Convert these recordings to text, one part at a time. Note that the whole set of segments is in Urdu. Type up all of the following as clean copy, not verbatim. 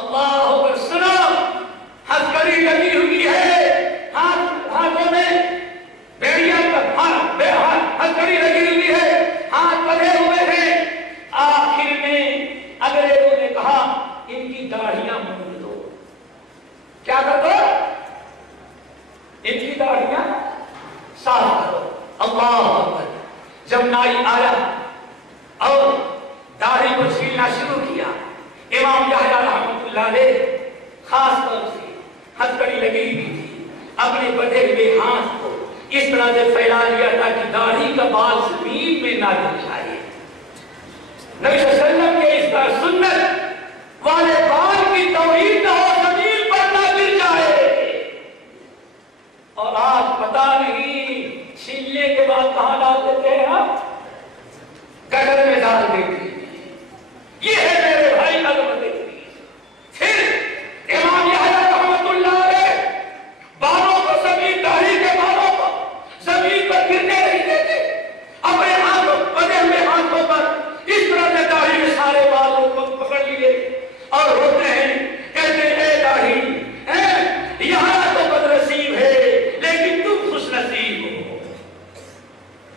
اللہ اکبر. سنو ہتھکڑی لگی ہوئی ہے, ہاتھوں میں بیڑیاں, ہتھکڑی لگی ہوئی ہے, ہاتھ بندھے ہوئے ہیں. آخر میں انگریزوں نے کہا ان کی داڑھیاں مونڈ دو. کیا کر دو؟ ان کی داڑھیاں صاف کرو. اللہ اکبر. جب نائی آیا اور داڑھی کو چھیلنا شروع کیا, امام یحییٰ رحمۃ اللہ علیہ خاص طور سے ہتھکڑی لگی ہوئی تھی, اپنے بندھے ہوئے ہاتھ کو اس طرح سے پھیلا لیا تاکہ داڑھی کا بال زمین میں نہ گر جائے. نبی صلی اللہ علیہ وسلم کے اس کا سنت والے بال کی توہین نہ ہو, زمین پر نہ گر جائے. اور آج پتا نہیں چھیلنے کے بعد کہاں ڈال دیتے ہیں آپ؟ گٹر میں ڈال دیتے ہیں. یہ ہے میرے بھائی عظمت. پھر امام یحییٰ رحمۃ اللہ علیہ بالوں کو زمین, داڑھی کے بالوں کو زمین پر گرنے نہیں دیتے. اپنے ہاتھوں, بندھے ہوئے ہاتھوں پر اس طرح سے داڑھی میں سارے بالوں کو پکڑ لیے اور روتے ہیں, کہتے ہیں اے داڑھی, یہاں تو بدنصیب ہے لیکن تم خوش نصیب ہو.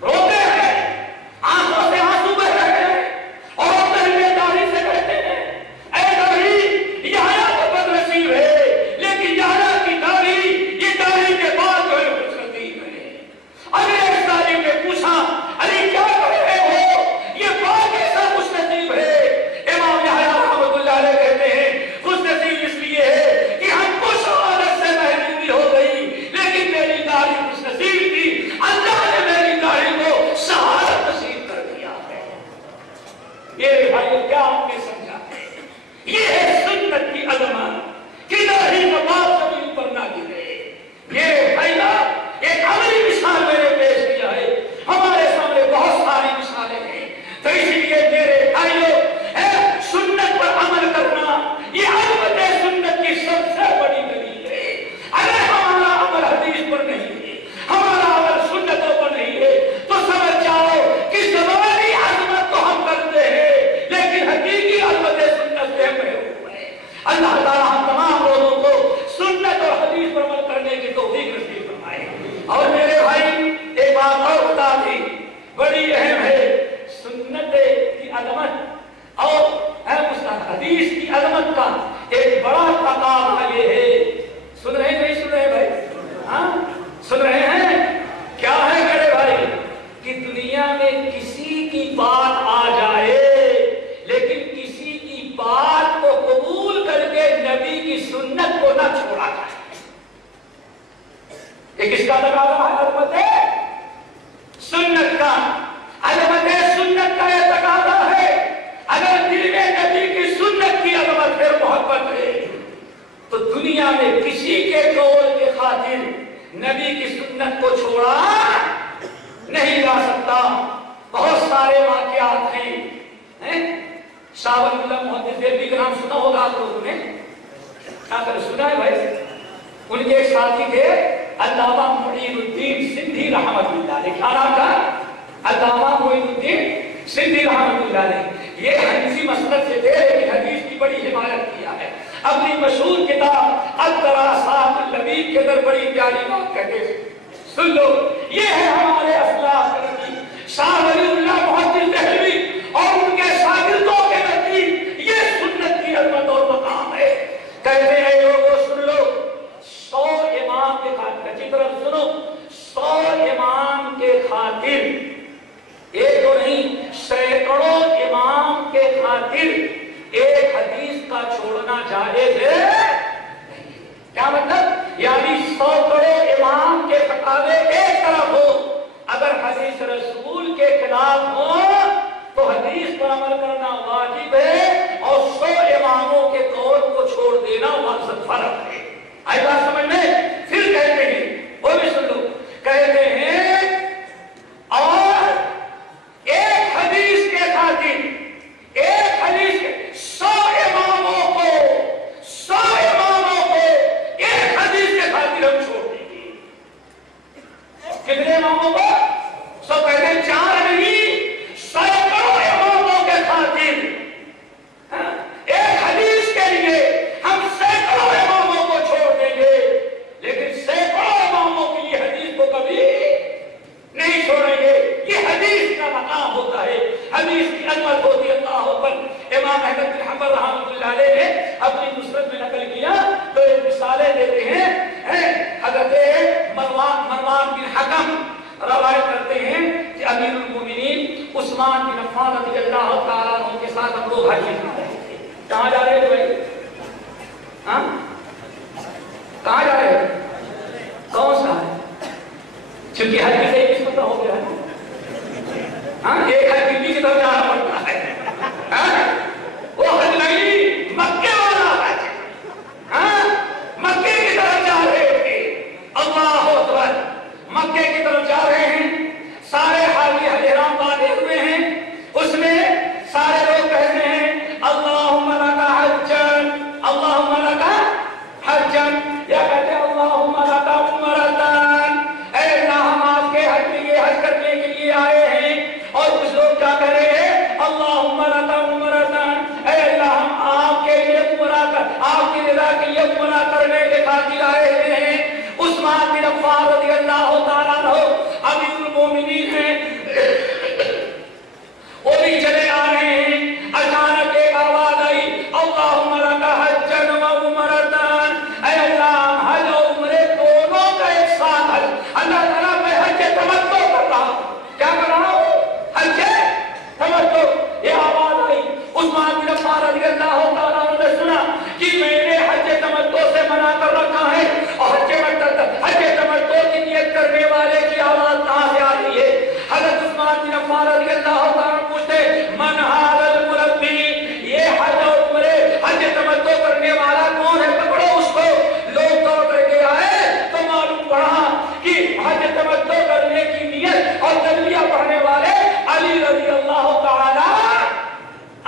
روتے ہیں, آنکھوں سے آنسو بہ رہے ہیں اور اپنے لیے داڑھی سے کہتے ہیں اے داڑھی, یہاں تو بدنصیب ہے لیکن یہاں کی داڑھی, یہ داڑھی کے بعد جو ہے خوش نصیب ہے. اگلے سالی نے پوچھا ارے کیا کر رہے ہو, یہ بات ایسا خوش نصیب ہے. امام یحییٰ رحمۃ اللہ علیہ کہتے ہیں خوش نصیب اس لیے ہے کہ ہم کو شہادت سے محرومی ہو گئی لیکن میری داڑھی خوش نصیب تھی, اللہ نے میری داڑھی کو شہادت نصیب کر دیا ہے. یہ بھائی کیا آپ نے سمجھا؟ یہ ہے سنت کی عظمت کہ داڑھی کا بال زمین پر نہ گرے. یہ بھائی ایک عملی مثال میں نے پیش کیا ہے, ہمارے سامنے بہت ساری مثالیں ہیں. تو اس لیے میرے بھائیوں, سنت پر عمل کرنا یہ عظمت سنت کی سب سے بڑی دلیل ہے. اگر ہمارا عمل حدیث پر نہیں ہے, ہمارا عمل سنتوں پر نہیں ہے, تو سمجھ جاؤ کہ زمانی عظمت تو ہم کرتے ہیں لیکن حقیقی عظمت سنت سے محروم ہے. اللہ تعالیٰ ہم تمام لوگوں کو سنت اور حدیث پر عمل کرنے کی توفیق نصیب فرمائے. اور میرے بھائی ایک بات اور بتا دی, بڑی اہم ہے. سنت کی عظمت اور حدیث کی عظمت کا ایک بڑا تقاضا یہ ہے. سن رہے ہیں نہیں سن رہے بھائی؟ ہاں سن رہے ہیں؟ کیا ہے میرے بھائی کہ دنیا میں کسی کی بات آ جائے لیکن کسی کی بات کو قبول کر کے نبی کی سنت کو نہ چھوڑا جائے. یہ کس کا تقاضا ہے؟ عظمت سنت کا. عظمت سنت کا یہ تقاضا ہے. اگر دل میں نبی کی سنت کی عظمت ہے, محبت ہے, تو دنیا میں کسی کے قول کے خاطر نبی کی سنت کو چھوڑا نہیں جا سکتا. بہت سارے واقعات ہیں. شاہ ولی اللہ محدث دہلوی کا نام سنا ہوگا آپ لوگوں نے, کیا کر سنا ہے بھائی؟ ان کے ایک ساتھی تھے علامہ معین الدین سندھی رحمۃ اللہ علیہ. کیا نام تھا؟ علامہ معین الدین سندھی رحمۃ اللہ علیہ. یہ حدیثی مسلک سے تھے لیکن حدیث کی بڑی حمایت کیا ہے. اپنی مشہور کتاب الدراسات اللبیب کے اندر بڑی پیاری بات کہتے ہیں, سن لو. یہ ہے ہمارے اسلاف کے نزدیک شاہ ولی اللہ محدث دہلوی اور ان کے شاگردوں کے نزدیک یہ سنت کی عظمت اور مقام ہے. کہتے ہیں لوگوں سن لو, 100 امام کے خاطر, اچھی طرح سنو, 100 امام کے خاطر, ایک تو نہیں سینکڑوں امام کے خاطر ایک حدیث کا چھوڑنا جائز ہے. کیا مطلب؟ یعنی 100 بڑے امام کے فتاوے ایک طرف ہو, اگر حدیث رسول کے خلاف ہو تو حدیث پر عمل کرنا واجب ہے اور 100 اماموں کے قول کو چھوڑ دینا واجب فرض ہے. آئی بات سمجھ میں؟ پھر کہتے ہیں, وہ بھی سن لو, کہتے ہیں اور ایک حدیث کے خاطر, ایک حدیث 100 اماموں کو ایک حدیث کے خاطر ہم چھوڑ دیں گے. کتنے اماموں کو؟ 100 کہتے ہیں 4 نہیں, 100 اماموں کے خاطر ایک حدیث اپنی نصرت میں نقل کیا تو ایک مثالیں دیتے ہیں. حضرت مروان بن حکم روایت کرتے ہیں کہ امیر المومنین عثمان بن عفان رضی اللہ تعالیٰ عنہ کے ساتھ ہم لوگ حج میں جا رہے تھے. کہاں جا رہے تھے بھائی؟ کہاں جا رہے تھے؟ کون سا ہے؟ چونکہ حج کی صحیح قسمت ہو گیا ہے. ایک حج دلی کی طرف جانا پڑتا ہے. وہ حج نہیں مکے والا حج. مکے کی طرف جا رہے تھے. اللہ اکبر. مکے کی طرف جا رہے ہیں. سارے حاجی احرام باندھے ہوئے ہیں. اس میں سارے لوگ کہتے ہیں اللہم لک حجن اللہم لک حجن یا کہتے ہیں اللہم لک عمرتن. اے اللہ ہم آپ کے حج میں یہ حج کرنے کے لیے آئے ہیں. اور کچھ لوگ کیا کہہ رہے ہیں اللہم لک عمرتن. اے اللہ ہم آپ کے لیے عمرہ آپ کی رضا کے لیے عمرہ کرنے کے خاطر آئے ہیں. عثمان بن عفان رضی اللہ تعالیٰ عنہ امیر المومنین ہیں. وہ بھی چلے آ رہے ہیں. اچانک ایک آواز آئی اللہم لک حجن و عمرتن. اے اللہ حج اور عمرے دونوں کا ایک ساتھ حج. اللہ تعالیٰ میں حج تمتع کر رہا ہوں. کیا کر رہا ہوں؟ حج تمتع. یہ آواز آئی. عثمان بن عفان رضی اللہ تعالیٰ عنہ نے سنا کہ میں نے حج تمتع سے منع کر رکھا ہے. اور حج تمتع کی نیت کرنے والے کی آواز کہاں سے آ رہی ہے؟ حضرت عثمان بن عفان رضی اللہ تعالیٰ پوچھتے من ھذا المربی. یہ حج اور عمرے حج تمتع کرنے والا کون ہے؟ پکڑو اس کو. لوگ دوڑ کر کے آئے تو معلوم پڑا کہ حج تمتع کرنے کی نیت اور تلبیہ پڑھنے والے علی رضی اللہ تعالیٰ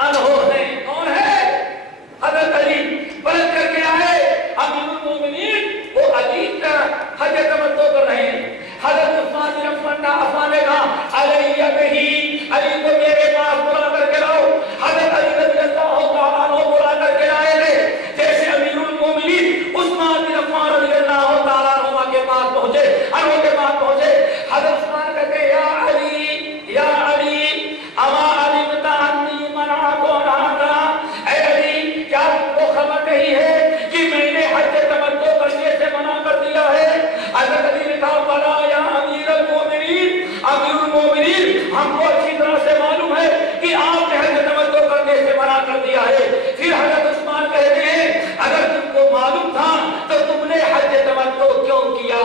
عنہ ہیں. کون ہے؟ حضرت علی. پلٹ کر کے آئے امیر المومنین وہ علی کا حج تمتع کر رہے ہیں. حضرت عثمان بن عفان نے کہا علی علی کو میرے پاس بلا کر کے لاؤ. حضرت علی رضی اللہ تعالیٰ عنہ بلا کر کے لائے تھے. جیسے امیر المومنین عثمان بن عفان رضی اللہ تعالیٰ عنہ کے پاس پہنچے حضرت عثمان کہتے ہیں یا علی اما علمت انی منعک عنہ. اے علی کیا تم کو خبر نہیں ہے کہ میں نے حج تمتع کرنے سے منع کر دیا ہے؟ حضرت علی نے کہا بلا یا امیر المومنین ہم کو اچھی طرح سے معلوم ہے کہ آپ نے حج تمتع کرنے سے منع کر دیا ہے. پھر حضرت عثمان کہتے ہیں اگر تم کو معلوم تھا تو تم نے حج تمتع کیوں کیا؟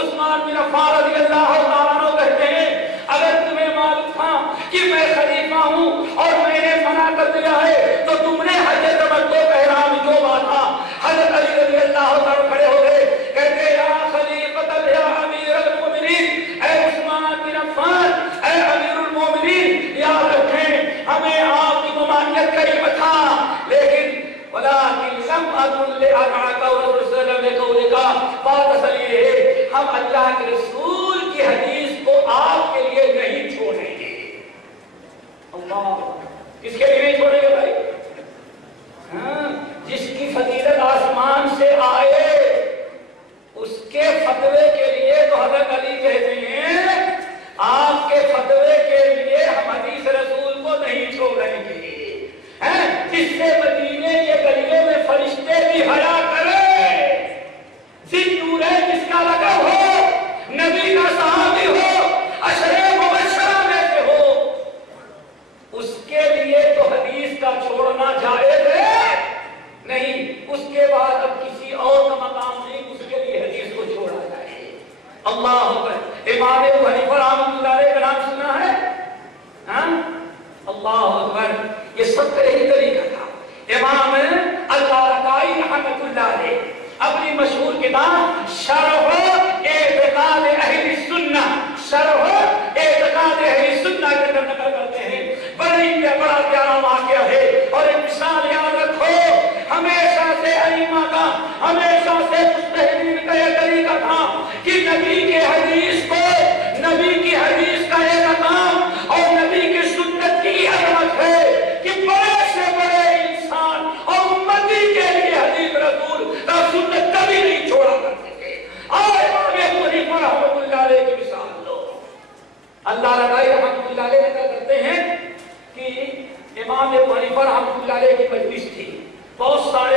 عثمان بن عفان رضی اللہ تعالیٰ عنہ کہتے ہیں اگر تمہیں معلوم تھا کہ میں خلیفہ ہوں اور میں نے منع کر دیا ہے تو تم نے حج تمتع کا احرام کیوں باندھا؟ حضرت علی رضی اللہ تعالیٰ کھڑے ہو گئے. کہتے یا خلیفۃ یا امیر المومنین. اے عثمان بن عفان اے امیر المومنین یاد رکھیں ہمیں آپ کی ممانعت کا علم تھا لیکن ولكن لم اكن لأدعك ورسول بقولك. بات اصل یہ ہے ہم اللہ کے رسول کی حدیث کو آپ کے لیے نہیں چھوڑیں گے. اللہ کس کے لیے نہیں چھوڑیں گے بھائی؟ جس کی فضیلت آسمان سے آئے اس کے فتوے کے لیے تو حضرت علی کہتے ہیں آپ کے فتوے کے لیے ہم حدیث رسول کو نہیں چھوڑیں گے. جس سے مدینے کے گلیوں میں فرشتے بھی حیا کریں. ذکر ہے جس کا لقب ہو نبی کا صحابی ہو عشرے مبشرہ میں سے ہو اس کے لیے تو حدیث کا چھوڑنا جائز ہے نہیں. اس کے بعد اب کسی اور کا مقام نہیں اس کے لیے حدیث کو چھوڑا جائے. اللہ اکبر. امام ابو حنیفہ رحمۃ اللہ علیہ کا نام سنا ہے؟ اللہ اکبر. یہ سب کا یہی طریقہ تھا. امام اللالکائی رحمۃ اللہ علیہ اپنی مشہور کتاب شرح اعتقاد اہل سنہ کے اندر نقل کرتے ہیں. بڑا پیارا واقعہ ہے اور ایک مثال یاد رکھو. ہمیشہ سے ائمہ کا ہمیشہ سے مجتہدین کا یہ طریقہ تھا کہ نبی کی حدیث کا احترام اور نبی کی سنت کی عظمت ہے کہ بڑے سے بڑے انسان اور امتی کے لیے حدیث رسول کا سنت کبھی نہیں چھوڑا کرتے تھے. اور امام ابو حنیفہ رحمۃ اللہ علیہ کی مثال لو. اللہ رضائی رحمۃ اللہ علیہ ذکر کرتے ہیں کہ امام ابو حنیفہ رحمۃ اللہ علیہ کی مجلس تھی. بہت سارے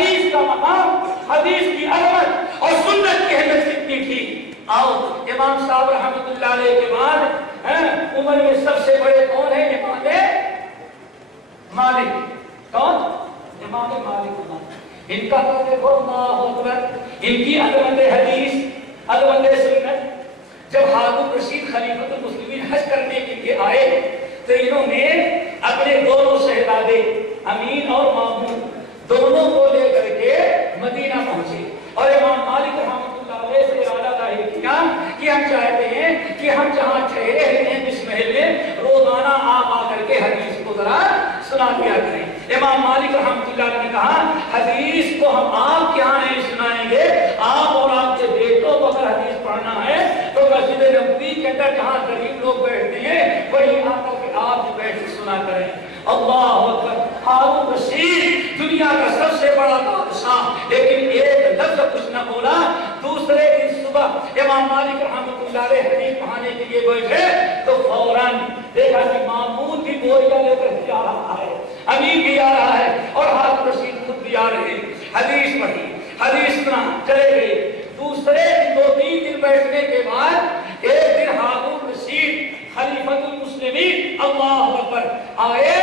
حدیث کا مقام، حدیث کی عظمت اور سنت کی اہمیت کتنی تھی۔ آؤ امام صاحب رحمۃ اللہ علیہ کے بعد عمر میں سب سے بڑے کون ہیں؟ امام مالک۔ کون؟ امام مالک۔ ان کا تو دیکھو اللہ اکبر، ان کی عظمت حدیث، عظمت سنت۔ جب ہارون رشید خلیفۃ المسلمین حج کرنے کے لیے آئے تو انہوں نے اپنے دونوں شہزادے امین اور مامون دونوں کو لے کر کے مدینہ پہنچے اور امام مالک رحمۃ اللہ علیہ سے ارادہ ظاہر کیا کہ ہم چاہتے ہیں کہ ہم جہاں ٹھہرے ہیں جس محل میں روزانہ آپ آ کر کے حدیث کو ذرا سنا دیا کریں۔ امام مالک رحمۃ اللہ علیہ نے کہا حدیث کو ہم آپ کے یہاں نہیں سنائیں گے، آپ اور آپ کے بیٹوں کو اگر حدیث پڑھنا ہے تو مسجد نبوی کے اندر جہاں غریب لوگ بیٹھتے ہیں وہی آ کر کے آپ جو بیٹھ کے سنا کریں۔ اللہ اکبر۔ ہارون رشید دنیا کا سب سے بڑا بادشاہ، لیکن ایک لفظ کچھ نہ بولا۔ دوسرے دن صبح امام مالک رحمۃ اللہ علیہ حدیث پڑھانے کے لیے بیٹھے تو فوراً دیکھا کہ مامون بھی بوریاں لے کر کے آ رہا ہے، امین بھی آ رہا ہے اور ہارون رشید خود بھی آ رہے ہیں۔ حدیث پڑھی، حدیث سنا، چلے گئے۔ دوسرے دن 2-3 دن بیٹھنے کے بعد ایک دن ہارون رشید خلیفۃ المسلمین اللہ اکبر آئے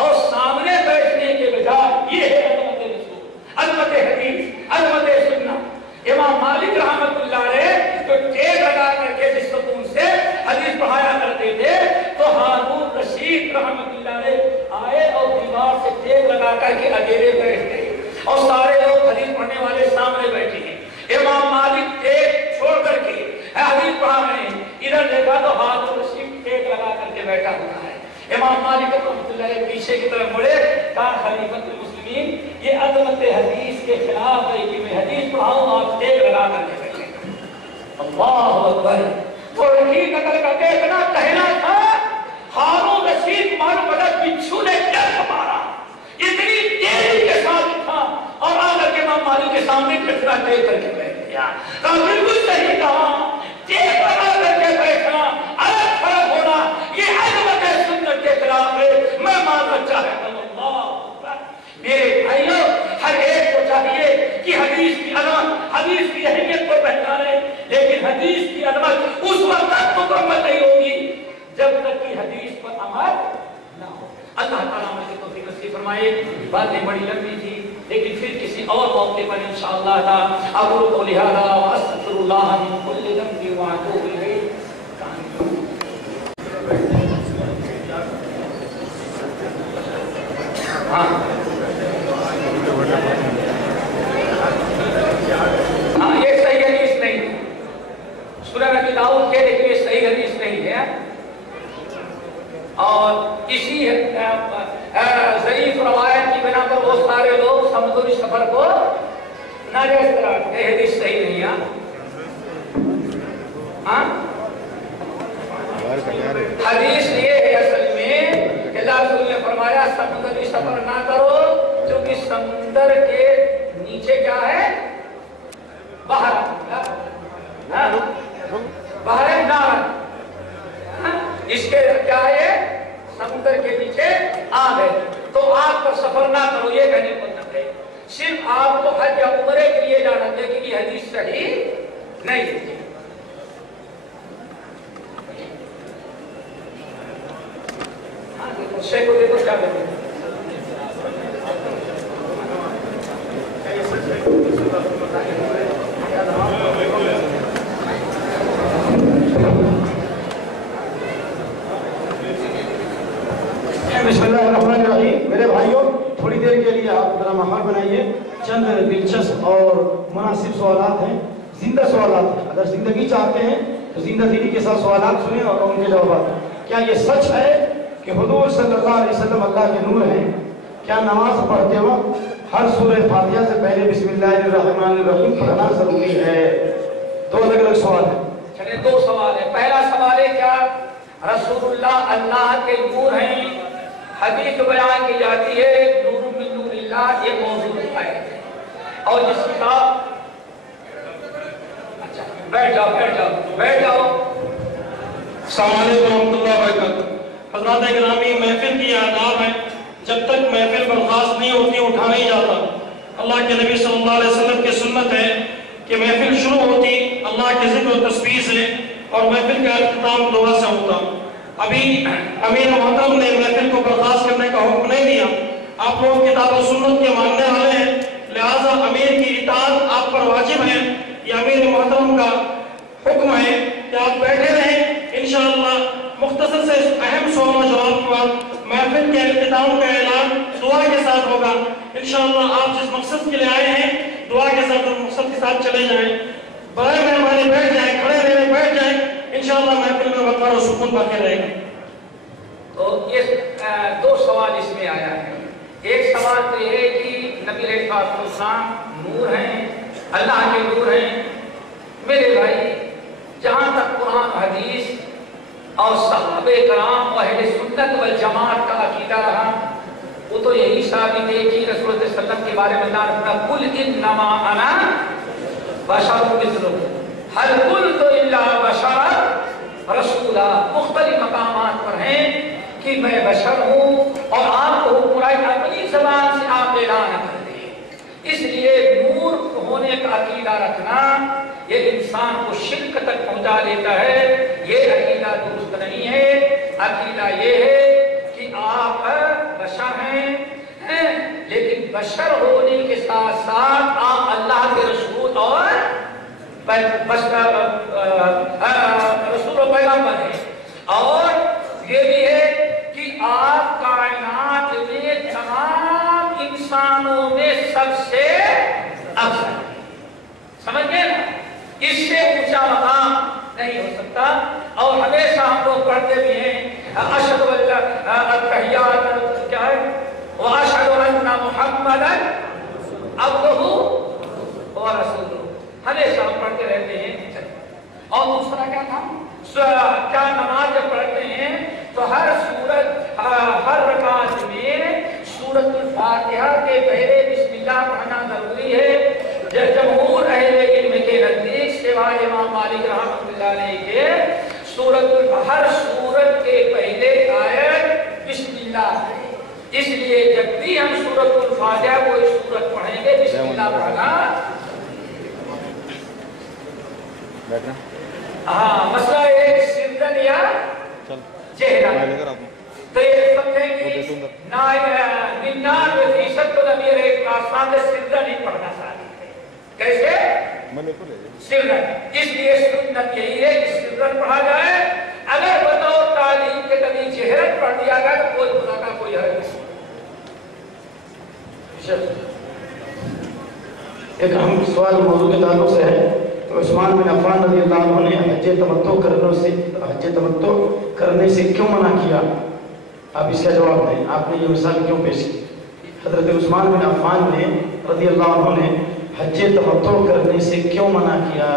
اور سامنے بیٹھنے کے بجائے یہ ہے عظمت رسول، عظمت حدیث، عظمت سنت۔ امام مالک رحمۃ اللہ علیہ تو ٹیک لگا کر کے جس سکون سے حدیث پڑھایا کرتے تھے تو ہارون رشید رحمۃ اللہ علیہ آئے اور دیوار سے ٹیک لگا کر کے اکیلے بیٹھ گئے اور سارے لوگ حدیث پڑھنے والے سامنے بیٹھے ہیں۔ امام مالک ٹیک چھوڑ کر کے حدیث پڑھا رہے ہیں، ادھر دیکھا تو ہارون رشید ٹیک لگا کر کے بیٹھا ہوا ہے۔ امام مالک رحمۃ اللہ علیہ پیچھے کی طرف مڑے، کہا خلیفۃ المسلمین یہ عظمت حدیث کے خلاف ہے کہ میں حدیث پڑھاؤں آپ ٹیک لگا کر کے بیٹھے۔ اللہ اکبر۔ وہ رشید نکل کر کے اتنا کہنا تھا ہارون رشید مارو بڑا بچھو نے کیا مارا، اتنی تیزی کے ساتھ تھا اور آ کر کے امام مالک کے سامنے کٹرا ٹیک کر کے بیٹھ گیا۔ کہا بالکل صحیح کہا، ٹیک لگا کر کے بیٹھنا، الگ فرق ہونا، یہ عظمت سنت کے خلاف ہے۔ میں ماننا چاہتا ہوں اللہ اکبر۔ میرے بھائیوں، ہر ایک کو چاہیے کہ حدیث کی عظمت، حدیث کی اہمیت کو پہچانے، لیکن حدیث کی عظمت اس وقت تک مکمل نہیں ہوگی جب تک کہ حدیث پر عمل نہ ہو۔ اللہ تعالیٰ مجھے توفیق نصیب فرمائے۔ باتیں بڑی لمبی تھی لیکن پھر کسی اور موقع پر انشاءاللہ تعالیٰ اقول قولی ھذا واستغفر اللہ من کل ذنب واتوب الیہ۔ یہ صحیح حدیث نہیں ہے، سنن ابی داؤد کے لیکن یہ صحیح حدیث نہیں ہے اور اسی ضعیف روایت کی بنا پر بہت سارے لوگ سمندری سفر کو ناجائز قرار دیتے ہیں۔ حدیث صحیح نہیں ہے۔ حدیث یہ ہے اصل میں کہ اللہ رسول نے فرمایا سمندری سفر نہ کرو کیونکہ سمندر کے نیچے کیا ہے؟ باہر باہر نار، اس کے کیا ہے؟ سمندر کے نیچے آگ ہے، تو آگ پر سفر نہ کرو، یہ کہنے کو مطلب ہے۔ صرف آپ کو حج یا عمرے کے لیے جانا ہے کہ یہ حدیث صحیح نہیں ہے۔ شیخ کو دیکھو کیا کریں۔ بسم اللہ الرحمن الرحیم۔ میرے بھائیوں، تھوڑی دیر کے لیے آپ ذرا ماحول بنائیے۔ چند دلچسپ اور مناسب سوالات ہیں، زندہ سوالات ہیں۔ اگر زندگی چاہتے ہیں تو زندہ دلی کے ساتھ سوالات سنیں اور ان کے جوابات۔ کیا یہ سچ ہے کہ حضور صلی اللہ علیہ وسلم اللہ کے نور ہیں؟ کیا نماز پڑھتے وقت ہر سورہ فاتحہ سے پہلے بسم اللہ الرحمن الرحیم پڑھنا ضروری ہے؟ دو الگ الگ سوال ہیں۔ چلے دو سوال ہے۔ پہلا سوال ہے کیا رسول اللہ کے نور ہیں؟ حدیث بیان کی جاتی ہے نور من نور اللہ، یہ موضوع ہے اور جس کا اچھا بیٹھ جاؤ بیٹھ جاؤ بیٹھ جاؤ۔ السلام علیکم ورحمۃ اللہ وبرکاتہ۔ حضرات گرامی، محفل کی آداب ہے، جب تک محفل برخاست نہیں ہوتی اٹھا نہیں جاتا۔ اللہ کے نبی صلی اللہ علیہ وسلم کی سنت ہے کہ محفل شروع ہوتی اللہ کے ذکر و تسبیح سے اور محفل کا اختتام دعا سے ہوتا۔ ابھی امیر محترم نے محفل کو برخاست کرنے کا حکم نہیں دیا، آپ لوگ کتاب و سنت کے ماننے والے ہیں، لہٰذا امیر کی اطاعت آپ پر واجب ہے۔ یہ امیر محترم کا حکم ہے کہ آپ بیٹھے رہیں، انشاءاللہ مختصر سے اہم سوال و جواب کے بعد محفل کے اختتام کا اعلان دعا کے ساتھ ہوگا۔ انشاءاللہ آپ جس مقصد کے لیے آئے ہیں دعا کے ساتھ اور مقصد کے ساتھ چلے جائیں، برائے مہربانی بیٹھ جائیں، کھڑے رہنے بیٹھ جائیں، انشاءاللہ محفل میں وقار و سکون باقی رہے گا۔ تو یہ دو سوال اس میں آیا ہے۔ ایک سوال تو یہ ہے کہ نبی علیہ السلام نور ہیں، اللہ کے نور ہیں۔ میرے بھائی جہاں تک قرآن حدیث اور صحابہ کرام و اہل سنت والجماعت کا عقیدہ رہا، وہ تو یہی ثابت ہے کہ رسول اللہ صلی اللہ علیہ وسلم کے بارے میں اللہ نے کہا قل انما انا بشر مثلکم هل قلت الا بشرا رسولا، مختلف مقامات پر ہیں کہ میں بشر ہوں اور آپ کو حکم اپنی زبان سے آپ اعلان کر دیں۔ اس لیے نور ہونے کا عقیدہ رکھنا یہ انسان کو شرک تک پہنچا دیتا ہے، یہ عقیدہ درست نہیں ہے۔ عقیدہ یہ ہے کہ آپ بشر ہیں لیکن بشر ہونے کے ساتھ ساتھ آپ اللہ کے رسول اور رسول و پیغمبر ہیں، اور یہ بھی ہے کہ آپ کائنات میں تمام انسانوں میں سب سے افضل ہیں۔ سمجھ گئے نا؟ اس سے اونچا مقام نہیں ہو سکتا۔ اور ہمیشہ ہم لوگ پڑھتے بھی ہیں اشہد التحیات کیا ہے واشہد ان محمدا عبدہ ورسولہ، ہمیشہ ہم پڑھتے رہتے ہیں۔ اور دوسرا کیا تھا؟ کیا نماز جب پڑھتے ہیں تو ہر سورت ہر رکعت میں سورۃ الفاتحہ کے پہلے بسم اللہ پڑھنا ضروری ہے۔ جمہور اہل علم کے نزدیک سوائے امام مالک رحمۃ اللہ علیہ کے ہر سورت کے پہلے آیت بسم اللہ ہے۔ اس لیے جب بھی ہم سورۃ الفاتحہ کوئی سورت پڑھیں گے بسم اللہ پڑھنا۔ ہاں مسئلہ ایک سردن یا چہرہ، تو یہ سمجھیں کہ 99% تو نبی علیہ السلام نے سردن ہی پڑھنا ثابت ہے۔ کیسے؟ سردن۔ اس لیے سنت یہی ہے کہ سردن پڑھا جائے، اگر بطور تعلیم کے کبھی جہرت پڑھ دیا گیا تو کوئی گناہ کا کوئی حرج نہیں۔ ایک اہم سوال موضوع کے تعلق سے ہے، عثمان بن عفان رضی اللہ عنہ نے حج تمتع کرنے سے کیوں منع کیا؟ آپ اس کا جواب دیں، آپ نے یہ مثال کیوں پیش کی؟ حضرت عثمان بن عفان نے رضی اللہ عنہ نے حج تمتع کرنے سے کیوں منع کیا؟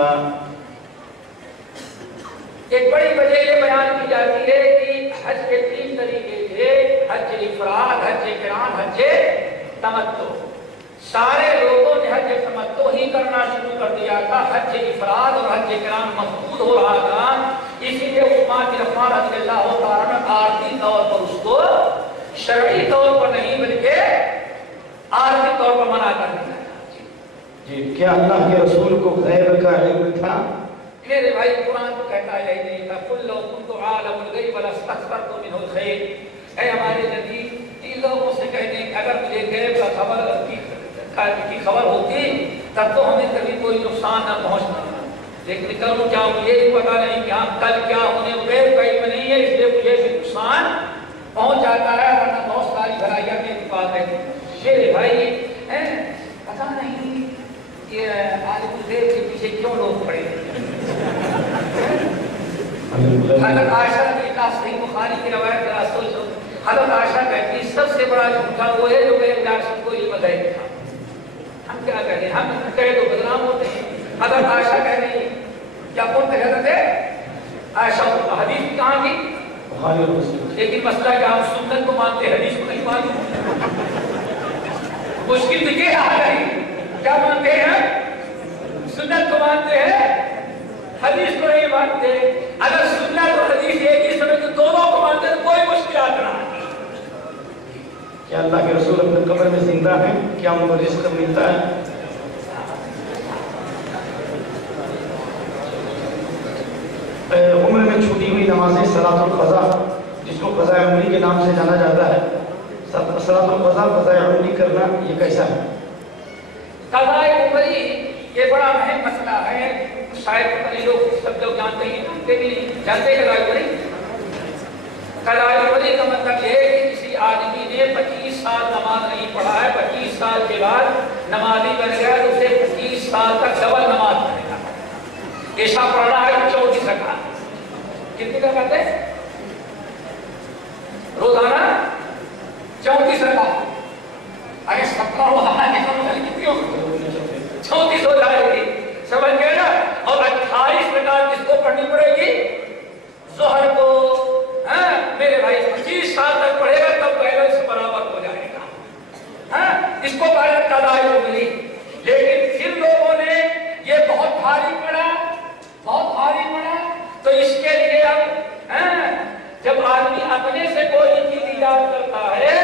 ایک بڑی وجہ یہ بیان کی جاتی ہے کہ حج کے 3 طریقے تھے، حج افراد، حج قران، حج تمتع۔ سارے لوگوں نے حج تمتع ہی کرنا شروع کر دیا تھا، حج افراد اور حج قران مفقود ہو رہا تھا۔ اسی لیے عثمان بن عفان رضی اللہ تعالیٰ عنہ عارضی طور پر اس کو شرعی طور پر نہیں بلکہ عارضی طور پر منع کر دیا تھا۔ جی کیا اللہ کے رسول کو غیب کا علم تھا؟ میرے بھائی قرآن تو کہتا ہے یہی نہیں تھا قُلْ لَوْ كُنْتُ عَالَمُ الْغَيْبَ لَاسْتَكْثَرْتُ مِنْهُ الْخَيْرَ۔ اے ہمارے نبی ان لوگوں سے کہہ دیں کہ اگر مجھے غیب کا خبر کی خبر ہوتی تب تو ہمیں کبھی کوئی نقصان نہ پہنچنا، لیکن کروں کیا مجھے بھی پتا نہیں کہ ہم کل کیا ہونے، غیب کا علم نہیں ہے، اس لیے مجھے بھی نقصان پہنچ جاتا ہے، ورنہ بہت ساری بھلائیاں کی بات ہے۔ میرے بھائی پتا نہیں کہ عالم الغیب کے پیچھے کیوں لوگ پڑے۔ حضرت عائشہ رضی اللہ صحیح بخاری کی روایت ذرا سوچو، حضرت عائشہ کہتی سب سے بڑا جھوٹا وہ ہے جو غیب جاننے کو علم غیب تھا۔ ہم کیا کہتے ہیں، ہم کہے تو بدنام ہوتے ہیں۔ حضرت عائشہ کہہ رہی ہے کیا کون کہہ رہے تھے؟ عائشہ حدیث کہاں کی؟ لیکن مسئلہ کہ ہم سنت کو مانتے ہیں، حدیث کو نہیں مانتے۔ مشکل تو یہ ہے کیا مانتے ہیں؟ سنت کو مانتے ہیں، حدیث کو نہیں مانتے۔ اگر سنت اور حدیث ایک ہی سمجھ تو دونوں کو مانتے تو کوئی مشکلات نہ آتی۔ کہ اللہ کے رسول اپنے قبر میں زندہ ہیں، کیا ان کو رزق ملتا ہے؟ عمر میں چھوٹی ہوئی نمازیں صلاۃ القضاء، جس کو قضاء عمری کے نام سے جانا جاتا ہے، صلاۃ القضاء قضاء عمری کرنا یہ کیسا ہے؟ قضاء عمری یہ بڑا اہم مسئلہ ہے، شاید پتہ لوگ سب لوگ جانتے ہیں، جانتے قضاء عمری؟ قضاء عمری کا مطلب یہ ہے کہ کسی آدمی نے 25 سال نماز نہیں پڑھا ہے، 25 سال کے بعد نمازی بن گیا تو اسے 25 سال تک ڈبل نماز پڑھے گا۔ عشاء پڑھنا ہے 34 رکعت، کتنی رکعت ہے؟ روزانہ 34 رکعت۔ اگر 17 ہوا ہے تو کتنی ہوگی؟ 34 ہو جائے گی، سمجھ گئے نا؟ اور 28 رکعت کس کو پڑھنی پڑے گی؟ ظہر کو۔ میرے بھائی 25 سال تک پڑھے گا تب پہلے سے برابر ہو جائے گا، اس کو قضاء عمری۔ لیکن پھر لوگوں نے یہ بہت بھاری پڑا تو اس کے لیے اب جب آدمی اپنے سے کوئی چیز ایجاد کرتا ہے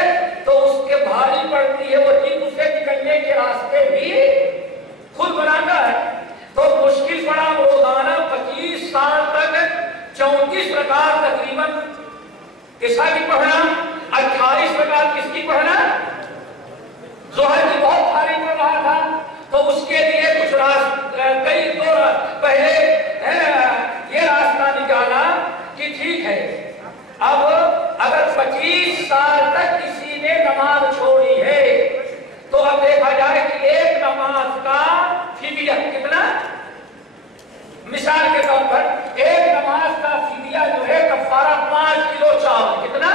تو اس کے بھاری پڑتی ہے وہ چیز، اسے نکلنے کے راستے بھی خود بناتا ہے۔ تو مشکل پڑا روزانہ 25 سال تک 34 رکعت تقریباً عشاء کی پڑھنا، 28 رکعت کس کی پڑھنا؟ ظہر کی بہت بھاری پڑھ رہا تھا، تو اس کے لیے کچھ کئی دو پہلے یہ راستہ نکالا کہ ٹھیک ہے، اب اگر 25 سال تک کسی نے نماز چھوڑی ہے تو اب دیکھا جائے کہ ایک نماز کا فدیہ کتنا؟ مثال کے طور پر ایک نماز کا فدیہ جو ہے کفارہ 5 کلو چاول، کتنا؟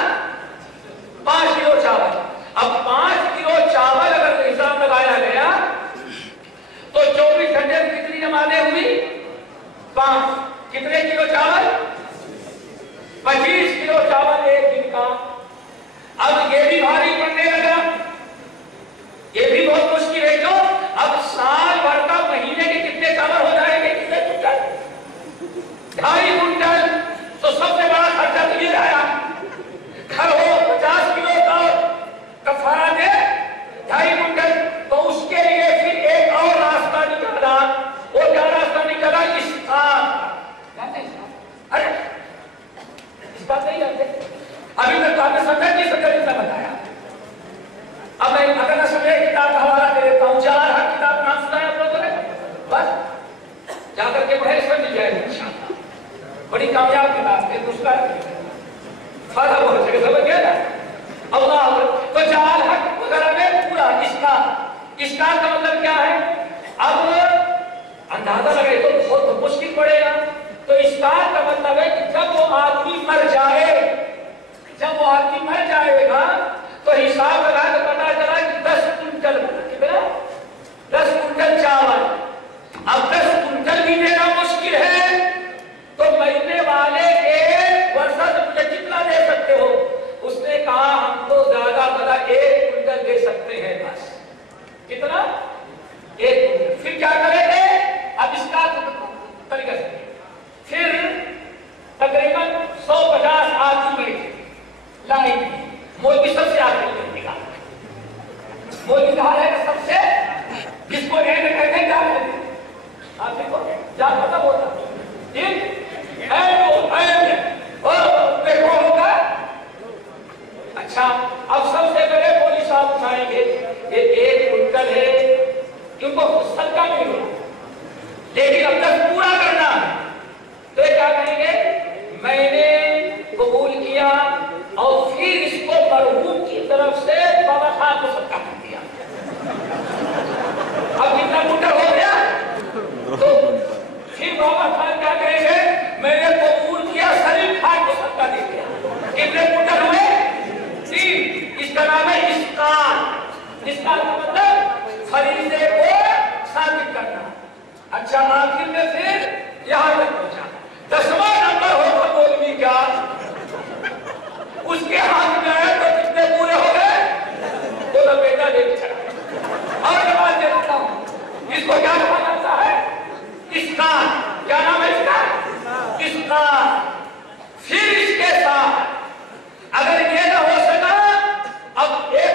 5 کلو چاول۔ اب 5 کلو چاول اگر حساب لگایا گیا تو 24 گھنٹے میں کتنی نمازیں ہوئی؟ 5۔ کتنے کلو چاول؟ 25 کلو چاول ایک دن کا۔ اب یہ بھی بھاری پڑنے لگا، یہ بھی بہت مشکل ہے۔ جو اب سال بھر کا مہینے کے کتنے چاول ہو جائیں گے؟ کتنے کنٹل؟ 2.5 کنٹل۔ تو سب سے بڑا خرچہ تو یہ آیا، گھر ہو 50 کلو کا کفارہ دے 2.5 کنٹل۔ تو اس کے لیے پھر ایک اور راستہ نکالا، وہ کیا راستہ نکالا؟ اسقاط۔ ارے اس بات نہیں جانتے؟ ابھی تک تو آپ نے سمجھا نہیں سمجھا جتنا بتایا۔ اب میں اگر نہ سمجھے کتاب کا حوالہ دے دیتا ہوں، 4 کتاب نام سنا ہے آپ لوگوں نے؟ بس جا کر کے پڑھے، اس میں مل جائے گا انشاءاللہ۔ بڑی کامیاب کتاب ہے، دوسرا فائدہ ہو جائے گا، سمجھ گئے نا؟ اللہ تو 4 حق وغیرہ میں پورا اسقاط کا مطلب کیا ہے؟ اب اندازہ لگے تو بہت مشکل پڑے گا۔ تو اسقاط کا مطلب ہے کہ جب وہ آدمی مر جائے گا تو حساب لگا تو پتا چلا کہ 10 کنٹل، کتنا؟ 10 کنٹل چاول۔ اب 10 کنٹل بھی دینا مشکل ہے تو مہینے والے ایک ورثہ مجھے کتنا دے سکتے ہو؟ اس نے کہا ہم تو زیادہ 1 کنٹل دے سکتے ہیں، بس۔ کتنا؟ 1 کنٹل۔ پھر کیا کریں گے؟ اب اس کا طریقہ سے پھر تقریباً 150 آدمی بیٹھے لائن میں، مولوی سب سے آگے نکال، مولوی کہا ہے کہ سب سے جس کو ایک کہتے ہیں جانے دیں، آپ دیکھو جان پتہ ہوتا ٹھیک ہے دیکھو ہوگا۔ اچھا اب سب سے پہلے مولوی صاحب اٹھائیں گے، یہ 1 کنٹل ہے، ان کو صدقہ نہیں ہوا لیکن اب تک پورا کرنا ہے، تو یہ کیا کہیں گے؟ میں نے قبول کیا اور پھر اس کو مرحوم کی طرف سے بابا خان کو صدقہ کر دیا۔ اب کتنا کنٹل ہو گیا؟ تو پھر بابا خان کیا کہیں گے؟ میں نے قبول کیا، سلیم خان کو صدقہ دے دیا۔ کتنے کنٹل ہوئے؟ 3۔ اس کا نام ہے اسقاط۔ اسقاط کا مطلب فریضے کو ثابت کرنا۔ اچھا آخر میں پھر یہاں تک پہنچا، 10واں نمبر ہوگا مولوی کا، اس کے ہاتھ میں آیا تو کتنے پورے ہو گئے؟ 2 لپیٹا لے کے چلا۔ اور جواب دے دیتا ہوں، اس کو کیا کہا جاتا ہے؟ اسقاط۔ کیا نام ہے اس کا؟ اسقاط۔ پھر اس کے ساتھ اگر یہ نہ ہو سکا اب 1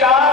4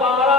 12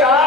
4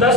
10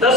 10